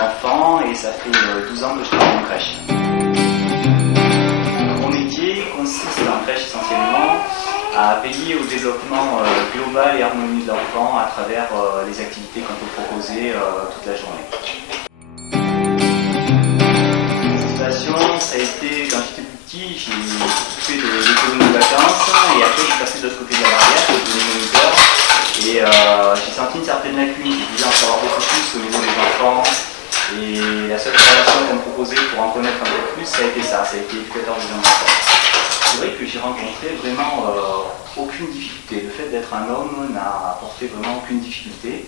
d'enfants et ça fait 12 ans que je travaille en crèche. Mon métier consiste en crèche essentiellement à veiller au développement global et harmonieux de l'enfant à travers les activités qu'on peut proposer toute la journée. La situation, ça a été, quand j'étais plus petit, j'ai occupé de colonies de vacances et après je suis passé de l'autre côté de la barrière, je suis devenu moniteur et j'ai senti une certaine lacune, je voulais en savoir beaucoup plus au niveau des enfants et la seule formation qu'on me proposait pour en connaître un peu plus, ça a été éducateur de jeunes enfants. C'est vrai que j'ai rencontré vraiment aucune difficulté. Le fait d'être un homme n'a apporté vraiment aucune difficulté.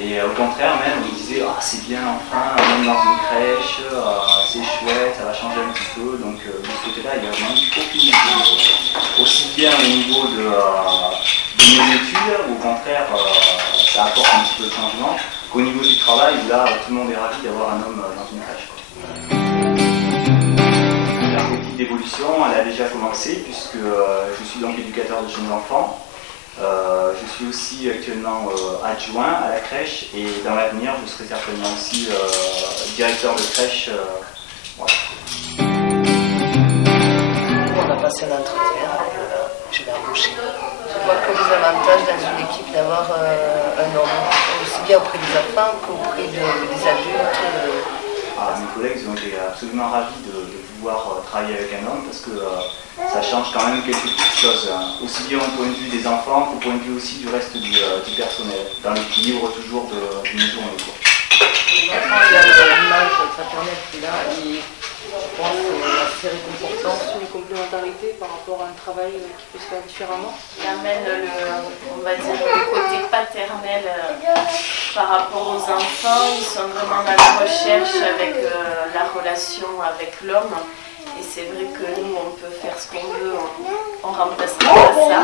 Et au contraire, même, on me disait ah, c'est bien enfin, même dans une crèche, c'est chouette, ça va changer un petit peu. Donc de ce côté-là, il n'y a vraiment aucune difficulté. Aussi bien au niveau de mes études, où au contraire, ça apporte un petit peu de changement, qu'au niveau du travail, où là, tout le monde est ravi d'avoir un homme dans une crèche. D'évolution, elle a déjà commencé puisque je suis donc éducateur de jeunes enfants. Je suis aussi actuellement adjoint à la crèche et dans l'avenir je serai certainement aussi directeur de crèche. Voilà. On a passé un entretien, je vais embaucher. Je vois que les avantages dans une équipe d'avoir un homme, aussi bien auprès des enfants qu'auprès des adultes. Mes collègues ont été absolument ravis de pouvoir travailler avec un homme parce que ça change quand même quelque chose, hein. Aussi bien au point de vue des enfants qu'au point de vue aussi du reste du personnel, dans l'équilibre toujours d'une journée. Les enfants, il y a l'image paternelle qui est là et je pense que c'est assez réconfortant. Une complémentarité par rapport à un travail qui peut se faire différemment. Il amène on va dire, le côté paternel par rapport aux enfants. Ils sont vraiment dans la recherche avec la relation avec l'homme. Et c'est vrai que nous, on peut faire ce qu'on veut, on remplacera pas ça.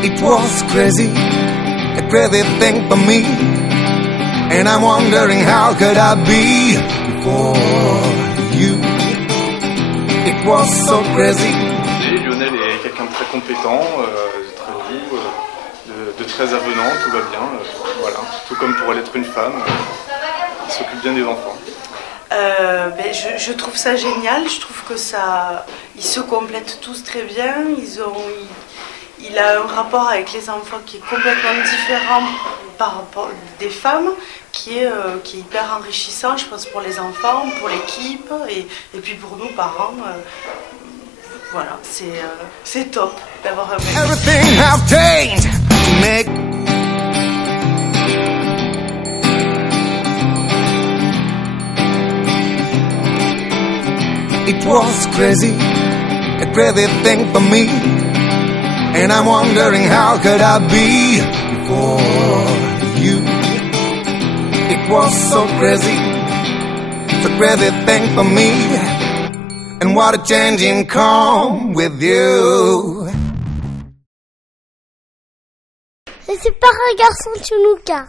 It was crazy, a crazy thing for me. And I'm wondering how could I be before you. It was so crazy. Lionel est quelqu'un de très compétent, de très doux, de très avenant, tout va bien. Voilà. Tout comme pourrait l'être une femme, il s'occupe bien des enfants. Je trouve ça génial, je trouve que ils se complètent tous très bien, il a un rapport avec les enfants qui est complètement différent par rapport des femmes, qui est hyper enrichissant, je pense, pour les enfants, pour l'équipe et puis pour nous parents. Voilà, c'est top d'avoir un mec. Everything have changed to make. It was crazy, a crazy thing for me. And I'm wondering how could I be before you. It was so crazy thing for me. And what a changing come with you. C'est pas un garçon Tchoulouka.